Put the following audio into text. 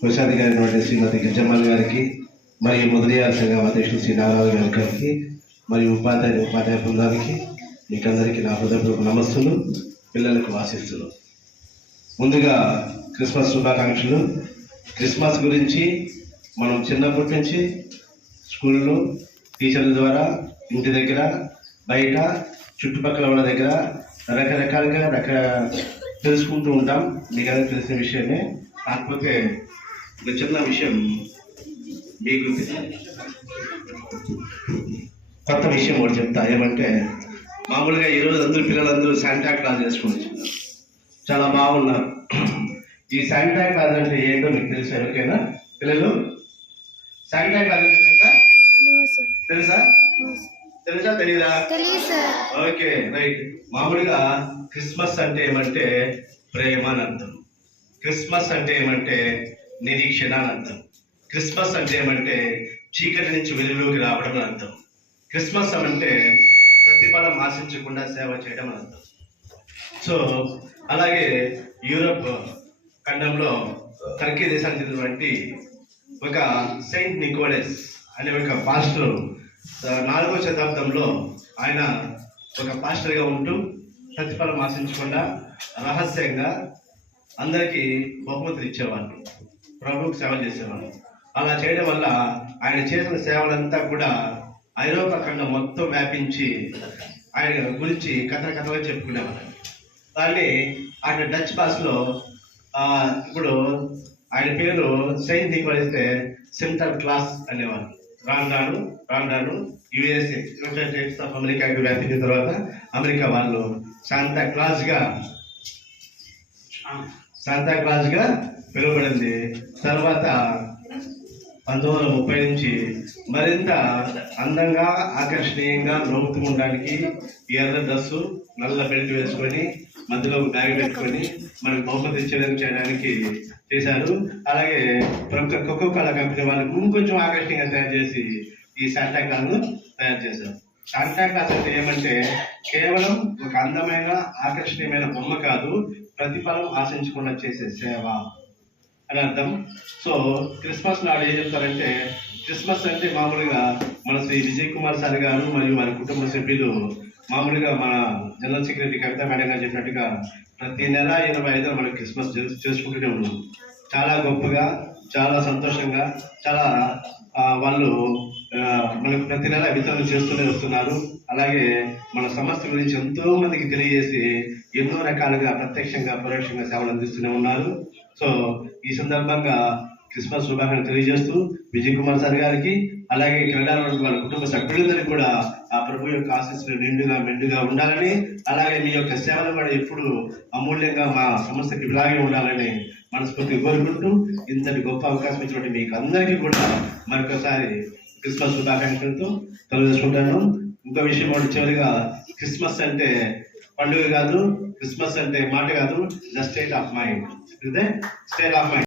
కోశాధికారి శ్రీమతి గిరిజమ్మల్ గారికి మరియు ముదలియార్ సంఘం అధ్యక్షుడు శ్రీ నారాయణ గారికి మరియు ఉపాధ్యాయ బృందానికి మీకందరికీ నా హృదయపూర్వక నమస్సులు, పిల్లలకు ఆశిస్తులు. ముందుగా క్రిస్మస్ శుభాకాంక్షలు. క్రిస్మస్ గురించి మనం చిన్నప్పటి నుంచి స్కూల్లో టీచర్ల ద్వారా, ఇంటి దగ్గర, బయట, చుట్టుపక్కల వాళ్ళ దగ్గర రకరకాలుగా తెలుసుకుంటూ ఉంటాం. మీకు అందరికీ తెలిసిన విషయమే. కాకపోతే ఒక చిన్న విషయం మీకు కొత్త విషయం ఒకటి చెప్తా. ఏమంటే మామూలుగా ఈరోజు పిల్లలందరూ శాంటా క్లాస్ చేసుకుంటున్నారు, చాలా బాగున్నారు. ఈ శాంటా క్లాస్ అంటే ఏంటో మీకు తెలుసా? ఎవరికైనా పిల్లలు శాంటా క్లాస్ అంటే తెలుసా? తెలుసా తెలీదా? Okay, right. మామూలుగా క్రిస్మస్ అంటే ఏమంటే ప్రేమ అని అర్థం. క్రిస్మస్ అంటే ఏమంటే నిరీక్షణ అని అర్థం. క్రిస్మస్ అంటే ఏమంటే చీకటి నుంచి వెలుగులోకి రావడం అని అర్థం. క్రిస్మస్ అంటే ప్రతిఫలం ఆశించకుండా సేవ చేయడం అని అర్థం. సో అలాగే యూరోప్ ఖండంలో టర్కీ దేశానికి చెందినటువంటి ఒక సెయింట్ నికోలస్ అనే ఒక పాస్టర్ 4వ శతాబ్దంలో ఆయన ఒక పాస్టర్గా ఉంటూ ప్రతిఫలం ఆశించకుండా రహస్యంగా అందరికీ బహుమతులు ఇచ్చేవాళ్ళు, ప్రభువుకు సేవ చేసేవాళ్ళు. అలా చేయడం వల్ల ఆయన చేసిన సేవలంతా కూడా ఐరోపా ఖండం మొత్తం వ్యాపించి ఆయన గురించి కథలుగా చెప్పుకునేవాళ్ళు. దాన్ని ఆయన డచ్ భాషలో ఇప్పుడు ఆయన పేరు సెయింట్ నికోలస్ సెంటర్ క్లాస్ అనేవాళ్ళు. రాను రాను యుఎస్ఏ, యునైటెడ్ స్టేట్స్ ఆఫ్ అమెరికాకి వ్యాపించిన తర్వాత అమెరికా వాళ్ళు శాంతా క్లాస్గా పిలువబడింది. తర్వాత 1930 నుంచి మరింత అందంగా, ఆకర్షణీయంగా నవ్వుతూ ఉండడానికి ఎర్ర డ్రెస్సు, నల్ల బెల్ట్ వేసుకొని, మధ్యలో బ్యాగ్ పెట్టుకొని మనకు బహుమతి చేయడానికి చేశారు. అలాగే ప్రముఖ కోకోకోలా కంపెనీ వాళ్ళకు ఇంకొంచెం ఆకర్షణీయంగా తయారు చేసి ఈ శాంటా క్లాస్ను తయారు చేశారు. శాంటా క్లాస్ అంటే ఏమంటే కేవలం ఒక అందమైన, ఆకర్షణీయమైన బొమ్మ కాదు, ప్రతిఫలం ఆశించకుండా చేసే సేవ అని అర్థం. సో క్రిస్మస్ నాడు ఏం చెప్తారంటే, క్రిస్మస్ అంటే మామూలుగా మన శ్రీ విజయ్ కుమార్ సార్ గారు మరియు వారి కుటుంబ సభ్యులు మామూలుగా మన జనరల్ సెక్రటరీ కవిత మేడం గారు చెప్పినట్టుగా ప్రతి నెల 25 మనం క్రిస్మస్ చేసుకుంటూనే ఉన్నాం. చాలా గొప్పగా, చాలా సంతోషంగా, చాలా వాళ్ళు మనకు ప్రతి నెల వితరణ చేస్తూనే వస్తున్నారు. అలాగే మన సంస్థ గురించి ఎంతో మందికి తెలియజేసి ఎన్నో రకాలుగా ప్రత్యక్షంగా, పరోక్షంగా సేవలు అందిస్తూనే ఉన్నారు. సో ఈ సందర్భంగా క్రిస్మస్ శుభాకాంక్షలు తెలియజేస్తూ విజయ్ కుమార్ సార్ గారికి, అలాగే కెనడాలో వాళ్ళ కుటుంబ సభ్యులందరికీ కూడా ఆ ప్రభు యొక్క ఆశీస్సులు మెండుగా ఉండాలని, అలాగే మీ యొక్క సేవలు కూడా ఎప్పుడు అమూల్యంగా మా సంస్థకి ఇలాగే ఉండాలని మనస్ఫూర్తిగా కోరుకుంటూ, ఇంతటి గొప్ప అవకాశం ఇచ్చినటువంటి మీకు అందరికీ కూడా మరొకసారి క్రిస్మస్ శుభాకాంక్షలతో తెలియజేసుకుంటాను. ఇంకో విషయం కూడా చివరిగా, క్రిస్మస్ అంటే పండుగ కాదు, క్రిస్మస్ అంటే మాట కాదు, the state of mind. State of mind.